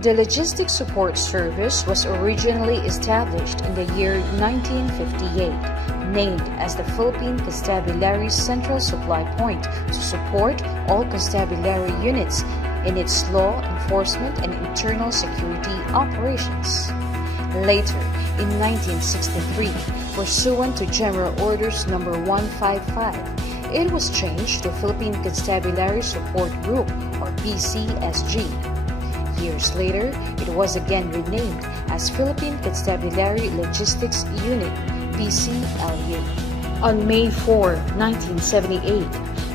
The Logistics Support Service was originally established in the year 1958, named as the Philippine Constabulary Central Supply Point to support all constabulary units in its law enforcement and internal security operations. Later, in 1963, pursuant to General Orders No. 155, it was changed to Philippine Constabulary Support Group or PCSG. Years later, it was again renamed as Philippine Constabulary Logistics Unit, PCLU. On May 4, 1978,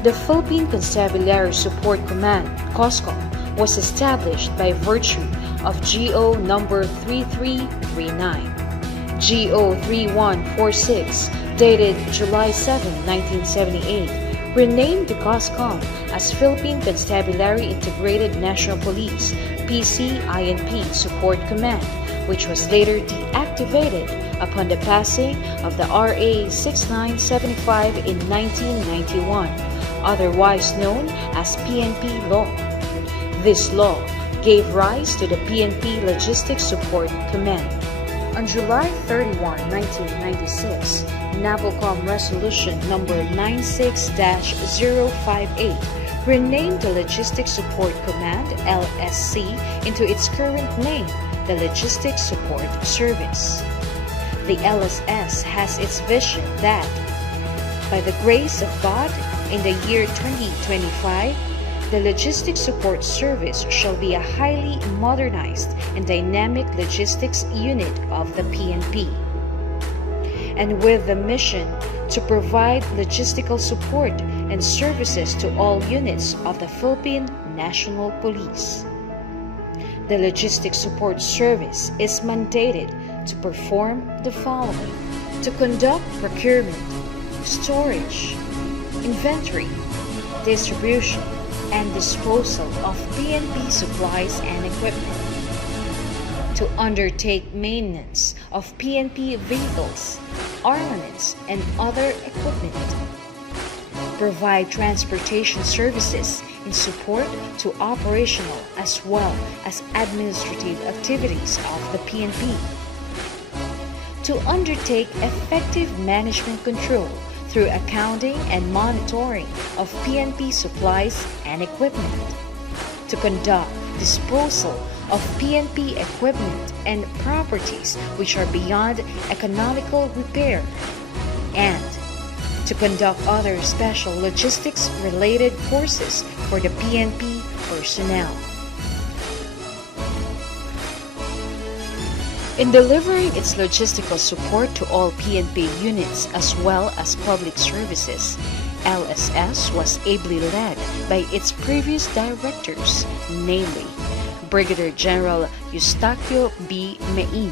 the Philippine Constabulary Support Command, COSCOM, was established by virtue of GO number 3339. GO 3146, dated July 7, 1978, renamed the COSCOM as Philippine Constabulary Integrated National Police, PCINP Support Command, which was later deactivated upon the passing of the RA 6975 in 1991, otherwise known as PNP Law. This law gave rise to the PNP Logistics Support Command. On July 31, 1996, NAVOCOM Resolution number 96-058 renamed the Logistics Support Command, LSC, into its current name, the Logistics Support Service. The LSS has its vision that, by the grace of God, in the year 2025, the Logistics Support Service shall be a highly modernized and dynamic logistics unit of the PNP. And with the mission to provide logistical support and services to all units of the Philippine National Police. The Logistics Support Service is mandated to perform the following: to conduct procurement, storage, inventory, distribution, and disposal of PNP supplies and equipment, to undertake maintenance of PNP vehicles, armaments, and other equipment, provide transportation services in support to operational as well as administrative activities of the PNP, to undertake effective management control through accounting and monitoring of PNP supplies and equipment, to conduct disposal of PNP equipment and properties which are beyond economical repair, and to conduct other special logistics-related courses for the PNP personnel. In delivering its logistical support to all PNP units as well as public services, LSS was ably led by its previous directors, namely Brigadier General Eustaquio B. Mein,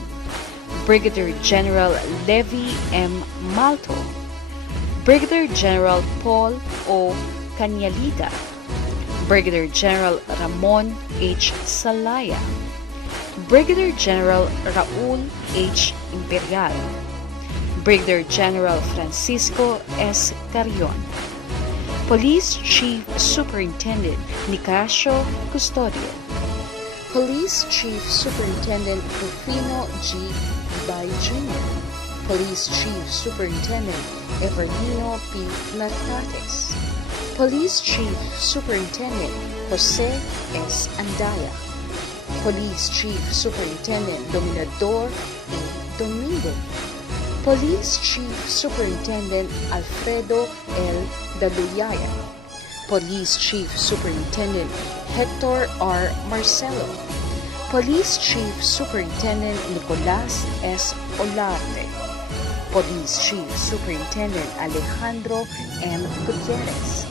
Brigadier General Levi M. Malto, Brigadier General Paul O. Cañalida, Brigadier General Ramon H. Salaya, Brigadier General Raul H. Imperial, Brigadier General Francisco S. Carrion, Police Chief Superintendent Nicasio Custodio, Police Chief Superintendent Rufino G. Ibay Jr., Police Chief Superintendent Evernino P. Mercates, Police Chief Superintendent Jose S. Andaya, Police Chief Superintendent Dominador A. Domingo, Police Chief Superintendent Alfredo L. Daluyaya, Police Chief Superintendent Hector R. Marcelo, Police Chief Superintendent Nicolas S. Olarte, Police Chief Superintendent Alejandro M. Gutierrez,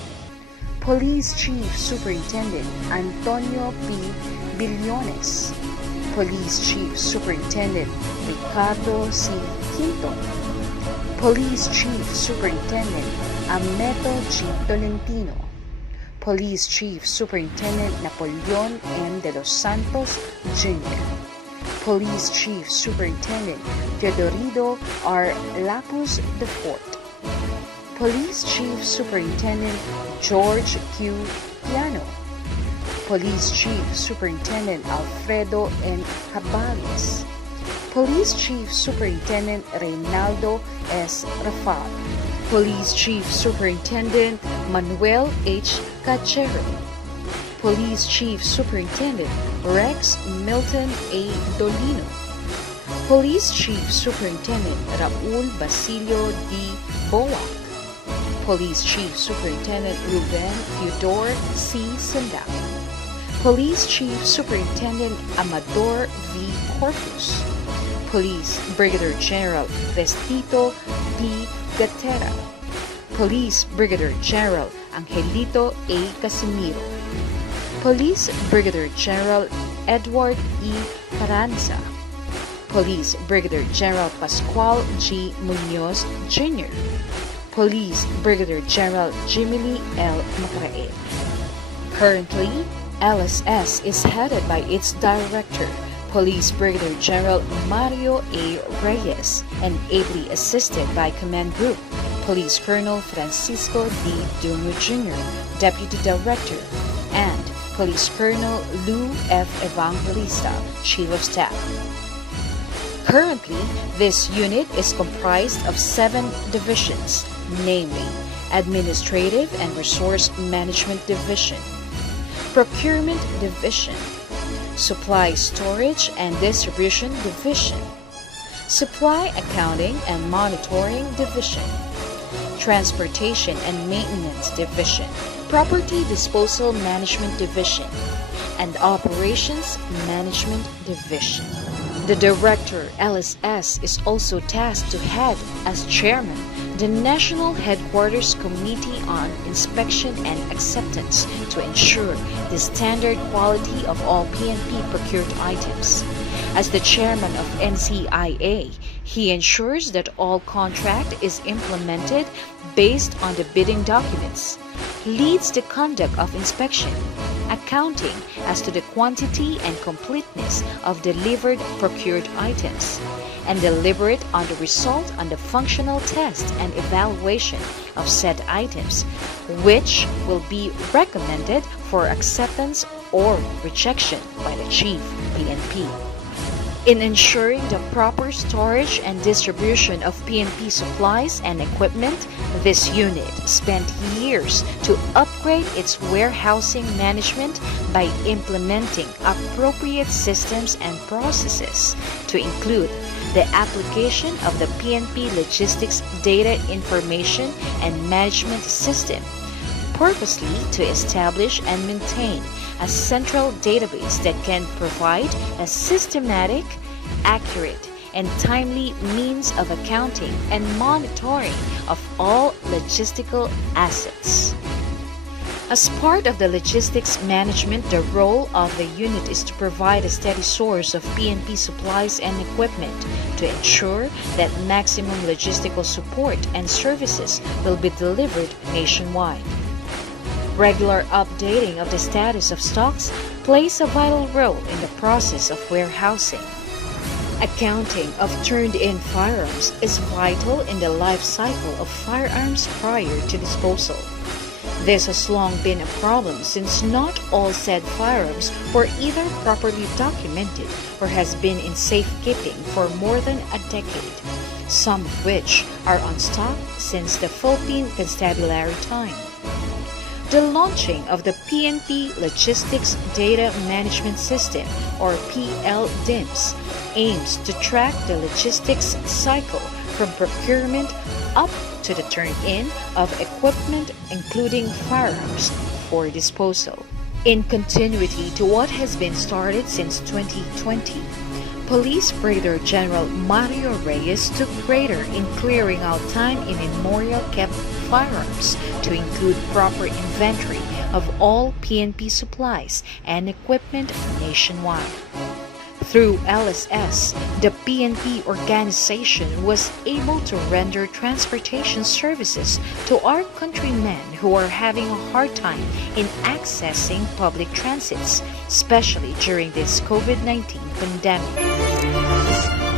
Police Chief Superintendent Antonio P. Billones, Police Chief Superintendent Ricardo C. Quinto, Police Chief Superintendent Ameto G. Tolentino, Police Chief Superintendent Napoleon M. de los Santos Jr., Police Chief Superintendent Teodorido R. Lapus IV, Police Chief Superintendent George Q. Piano, Police Chief Superintendent Alfredo N. Cabales, Police Chief Superintendent Reynaldo S. Rafal, Police Chief Superintendent Manuel H. Cachero, Police Chief Superintendent Rex Milton A. Dolino, Police Chief Superintendent Raul Basilio D. Boac, Police Chief Superintendent Ruben Theodore C. Sindak, Police Chief Superintendent Amador V. Corpus, Police Brigadier General Vestito P. Gatera, Police Brigadier General Angelito A. Casimiro, Police Brigadier General Edward E. Carranza, Police Brigadier General Pascual G. Munoz Jr., Police Brigadier General Jimmy L. Macrae. Currently, LSS is headed by its Director, Police Brigadier General Mario A. Reyes, and ably assisted by Command Group, Police Colonel Francisco D. Duno Jr., Deputy Director, and Police Colonel Lou F. Evangelista, Chief of Staff. Currently, this unit is comprised of 7 divisions, namely Administrative and Resource Management Division, Procurement Division, Supply Storage and Distribution Division, Supply Accounting and Monitoring Division, Transportation and Maintenance Division, Property Disposal Management Division, and Operations Management Division. The Director, LSS, is also tasked to head, as Chairman, the National Headquarters Committee on Inspection and Acceptance to ensure the standard quality of all PNP procured items. As the Chairman of NCIA, he ensures that all contract is implemented based on the bidding documents, leads the conduct of inspection, accounting as to the quantity and completeness of delivered procured items, and deliberate on the result on the functional test and evaluation of said items, which will be recommended for acceptance or rejection by the Chief PNP. In ensuring the proper storage and distribution of PNP supplies and equipment, this unit spent years to upgrade its warehousing management by implementing appropriate systems and processes to include the application of the PNP Logistics Data Information and Management System, purposely to establish and maintain a central database that can provide a systematic, accurate, and timely means of accounting and monitoring of all logistical assets. As part of the logistics management, the role of the unit is to provide a steady source of PNP supplies and equipment to ensure that maximum logistical support and services will be delivered nationwide. Regular updating of the status of stocks plays a vital role in the process of warehousing. Accounting of turned-in firearms is vital in the life cycle of firearms prior to disposal. This has long been a problem since not all said firearms were either properly documented or has been in safekeeping for more than a decade, some of which are on stock since the Philippine Constabulary time. The launching of the PNP Logistics Data Management System, or PLDIMS, aims to track the logistics cycle from procurement up to the turn-in of equipment, including firearms, for disposal. In continuity to what has been started since 2020, Police Brigadier General Mario Reyes took greater in clearing out time immemorial kept firearms to include proper inventory of all PNP supplies and equipment nationwide. Through LSS, the PNP organization was able to render transportation services to our countrymen who are having a hard time in accessing public transits, especially during this COVID-19 pandemic.